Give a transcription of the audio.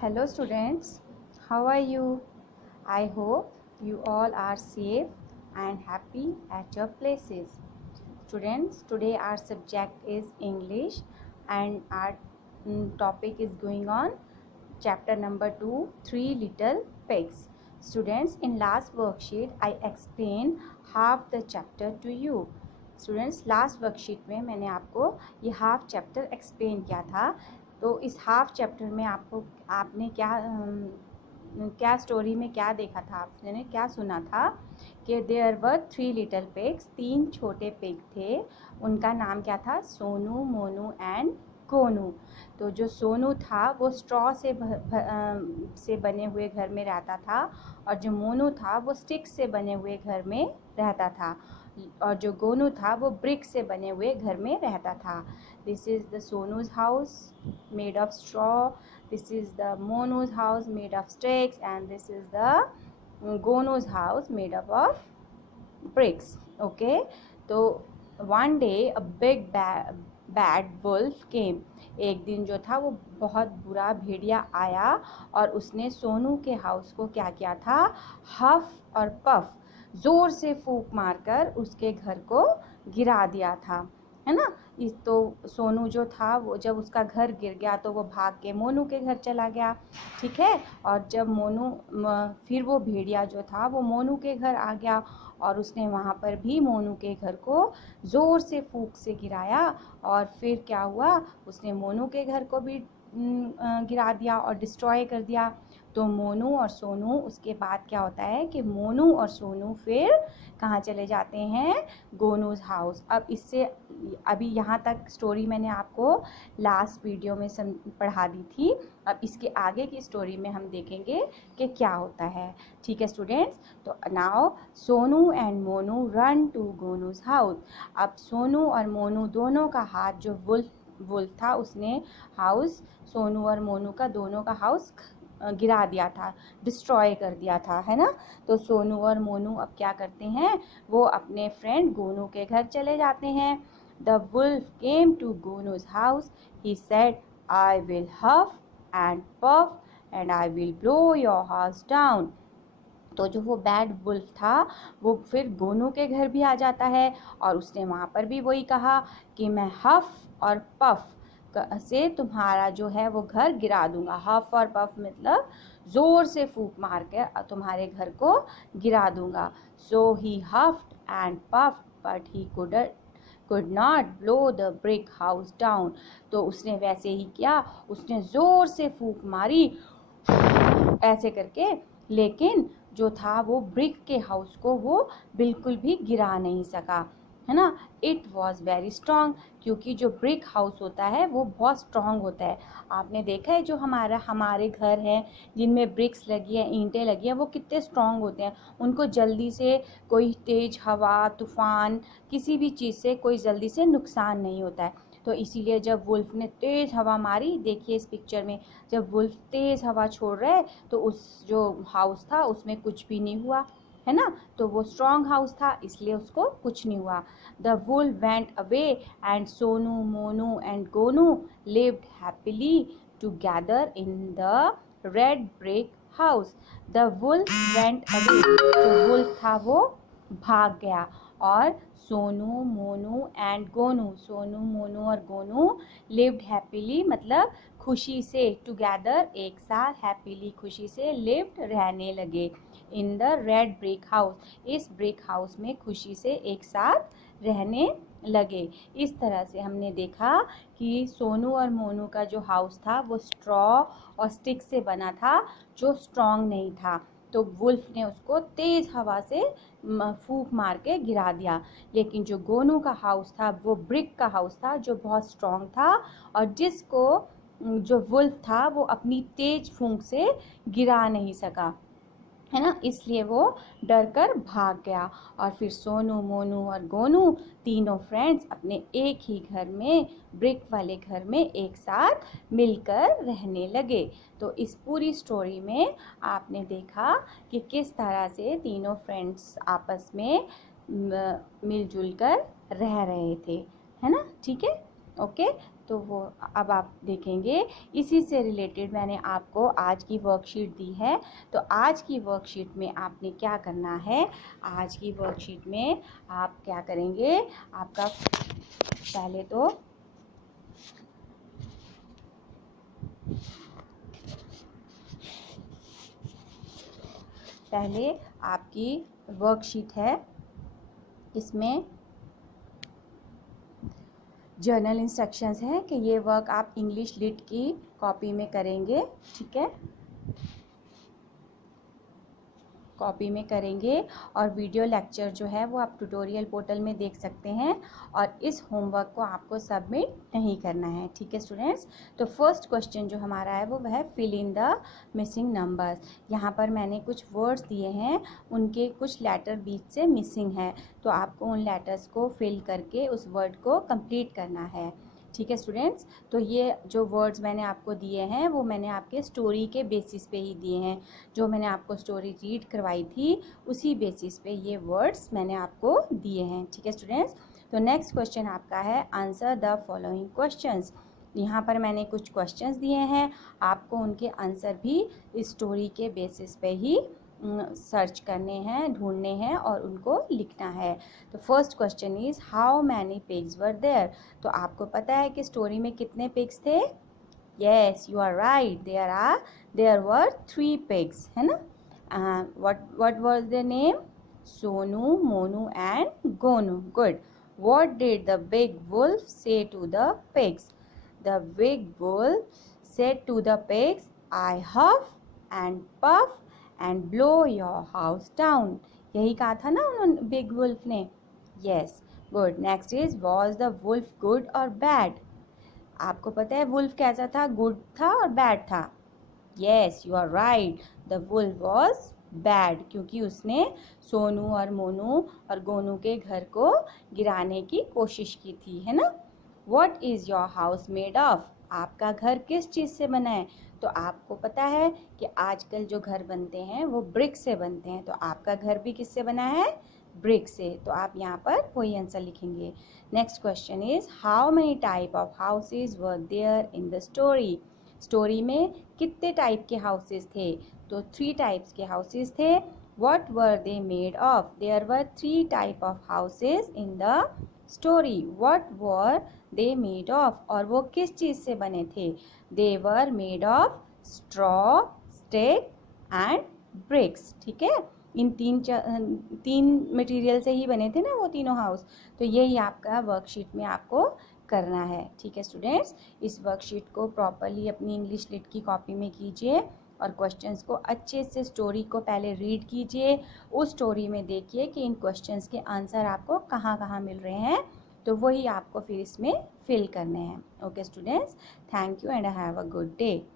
Hello students, how are you? I hope you all are safe and happy at your places. Students, today our subject is English and our topic is going on chapter number 2, Three Little Pigs. Students, in last worksheet I explained half the chapter to you. Students last worksheet में मैंने आपको ये half chapter explain किया था। तो इस half chapter में आपने क्या स्टोरी में क्या देखा था, आपने क्या सुना था कि देयर वर 3 लिटिल पिग्स, 3 छोटे पिग थे। उनका नाम क्या था? सोनू, मोनू एंड गोनू। तो जो सोनू था वो स्ट्रॉ से बने हुए घर में रहता था और जो मोनू था वो स्टिक से बने हुए घर में रहता था और जो गोनू था वो ब्रिक से बने हुए घर में रहता था। This is the Sonu's house made of straw, this is the Monu's house made of sticks and this is the Gonu's house made up of bricks. Okay, तो one day a big bad wolf came. एक दिन जो था वो बहुत बुरा भेड़िया आया और उसने सोनू के हाउस को क्या किया था? हफ और पफ, जोर से फूंक मारकर उसके घर को गिरा दिया था, है ना। इस तो सोनू जो था वो जब उसका घर गिर गया तो वो भाग के मोनू के घर चला गया, ठीक है। और जब फिर वो भेड़िया जो था वो मोनू के घर आ गया और उसने वहाँ पर भी मोनू के घर को ज़ोर से फूंक से गिराया और फिर क्या हुआ, उसने मोनू के घर को भी गिरा दिया और डिस्ट्रॉय कर दिया। तो मोनू और सोनू, उसके बाद क्या होता है कि मोनू और सोनू फिर कहाँ चले जाते हैं? गोनूज हाउस। अब इससे अभी यहाँ तक स्टोरी मैंने आपको लास्ट वीडियो में पढ़ा दी थी। अब इसके आगे की स्टोरी में हम देखेंगे कि क्या होता है, ठीक है स्टूडेंट्स। तो now Sonu and Monu run to Gonu's house. अब सोनू और मोनू दोनों का हाथ, जो वुल्फ था उसने हाउस सोनू और मोनू का दोनों का हाउस गिरा दिया था, डिस्ट्रॉय कर दिया था, है ना। तो सोनू और मोनू अब क्या करते हैं? वो अपने फ्रेंड गोनू के घर चले जाते हैं। The wolf came to Gonu's house, he said I will huff and puff and I will blow your house down. तो जो वो बैड वुल्फ था वो फिर गोनू के घर भी आ जाता है और उसने वहाँ पर भी वही कहा कि मैं हफ और पफ से तुम्हारा जो है वो घर गिरा दूंगा। हफ और पफ मतलब ज़ोर से फूंक मार कर तुम्हारे घर को गिरा दूंगा। So he huffed and puff but he could not blow the brick house down. तो उसने वैसे ही किया, उसने ज़ोर से फूंक मारी ऐसे करके, लेकिन जो था वो ब्रिक के हाउस को वो बिल्कुल भी गिरा नहीं सका, है ना। इट वॉज वेरी स्ट्रांग, क्योंकि जो ब्रिक हाउस होता है वो बहुत स्ट्रांग होता है। आपने देखा है जो हमारे घर हैं जिनमें ब्रिक्स लगी है, ईंटें लगी हैं, वो कितने स्ट्रांग होते हैं। उनको जल्दी से कोई तेज हवा, तूफान, किसी भी चीज़ से कोई जल्दी से नुकसान नहीं होता है। तो इसीलिए जब वुल्फ ने तेज़ हवा मारी, देखिए इस पिक्चर में, जब वुल्फ तेज़ हवा छोड़ रहा है तो उस जो हाउस था उसमें कुछ भी नहीं हुआ, है ना। तो वो स्ट्रॉन्ग हाउस था इसलिए उसको कुछ नहीं हुआ। The wolf went away and Sonu, Monu and Gonu lived happily together in the red brick house. The wolf went away, जो वुल्फ था वो भाग गया और सोनू, मोनू एंड गोनू, सोनू, मोनू और गोनू लिव्ड हैप्पीली मतलब खुशी से, टुगेदर एक साथ, हैप्पीली खुशी से, लिव्ड रहने लगे, इन द रेड ब्रिक हाउस, इस ब्रिक हाउस में खुशी से एक साथ रहने लगे। इस तरह से हमने देखा कि सोनू और मोनू का जो हाउस था वो स्ट्रॉ और स्टिक से बना था, जो स्ट्रॉन्ग नहीं था। तो वुल्फ ने उसको तेज़ हवा से फूंक मार के गिरा दिया। लेकिन जो गोनू का हाउस था वो ब्रिक का हाउस था, जो बहुत स्ट्रॉन्ग था और जिसको जो वुल्फ था वो अपनी तेज फूंक से गिरा नहीं सका, है ना। इसलिए वो डर कर भाग गया और फिर सोनू, मोनू और गोनू तीनों फ्रेंड्स अपने एक ही घर में, ब्रिक वाले घर में एक साथ मिलकर रहने लगे। तो इस पूरी स्टोरी में आपने देखा कि किस तरह से तीनों फ्रेंड्स आपस में मिलजुल कर रह रहे थे, है ना, ठीक है। ओके, तो वो अब आप देखेंगे। इसी से रिलेटेड मैंने आपको आज की वर्कशीट दी है। तो आज की वर्कशीट में आपने क्या करना है, आज की वर्कशीट में आप क्या करेंगे, आपका पहले आपकी वर्कशीट है, इसमें जर्नल इंस्ट्रक्शंस हैं कि ये वर्क आप इंग्लिश लिट की कॉपी में करेंगे, ठीक है, कॉपी में करेंगे। और वीडियो लेक्चर जो है वो आप ट्यूटोरियल पोर्टल में देख सकते हैं। और इस होमवर्क को आपको सबमिट नहीं करना है, ठीक है स्टूडेंट्स। तो फर्स्ट क्वेश्चन जो हमारा है वो है fill in the missing numbers. यहाँ पर मैंने कुछ वर्ड्स दिए हैं, उनके कुछ लेटर बीच से मिसिंग है, तो आपको उन लेटर्स को फिल करके उस वर्ड को कंप्लीट करना है, ठीक है स्टूडेंट्स। तो ये जो वर्ड्स मैंने आपको दिए हैं वो मैंने आपके स्टोरी के बेसिस पे ही दिए हैं, जो मैंने आपको स्टोरी रीड करवाई थी उसी बेसिस पे ये वर्ड्स मैंने आपको दिए हैं, ठीक है स्टूडेंट्स। तो नेक्स्ट क्वेश्चन आपका है आंसर द फॉलोइंग क्वेश्चंस। यहाँ पर मैंने कुछ क्वेश्चंस दिए हैं, आपको उनके आंसर भी इस स्टोरी के बेसिस पे ही सर्च करने हैं, ढूंढने हैं और उनको लिखना है। तो first question is how many pigs were there. तो आपको पता है कि स्टोरी में कितने पिग्स थे? Yes, you are right, there were 3 pigs, है ना। What was their name? Sonu, Monu and Gonu. Good. What did the big wolf say to the pigs? The big wolf said to the pigs, I huff and puff and blow your house down. यही कहा था ना उन्होंने, big wolf ने। Yes, good. Next is was the wolf good और bad? आपको पता है वुल्फ कैसा था, गुड था और बैड था? Yes, you are right, the wolf was bad, क्योंकि उसने सोनू और मोनू और गोनू के घर को गिराने की कोशिश की थी, है ना। What is your house made of? आपका घर किस चीज़ से बना है? तो आपको पता है कि आजकल जो घर बनते हैं वो ब्रिक से बनते हैं, तो आपका घर भी किससे बना है? ब्रिक से। तो आप यहाँ पर वही आंसर लिखेंगे। Next question is how many type of houses were there in the story? Story में कितने टाइप के हाउसेज थे? तो 3 टाइप्स के हाउसेज थे। What were they made of? There were 3 type of houses in the story. What were they made of? और वो किस चीज़ से बने थे? They were made of straw, stick and bricks, ठीक है। इन तीन मटेरियल से ही बने थे ना वो तीनों हाउस। तो यही आपका वर्कशीट में आपको करना है, ठीक है स्टूडेंट्स। इस वर्कशीट को प्रॉपरली अपनी इंग्लिश लिट की कॉपी में कीजिए और क्वेश्चंस को अच्छे से, स्टोरी को पहले रीड कीजिए, उस स्टोरी में देखिए कि इन क्वेश्चंस के आंसर आपको कहाँ कहाँ मिल रहे हैं, तो वही आपको फिर इसमें फिल करने हैं। Okay students, thank you and have a good day.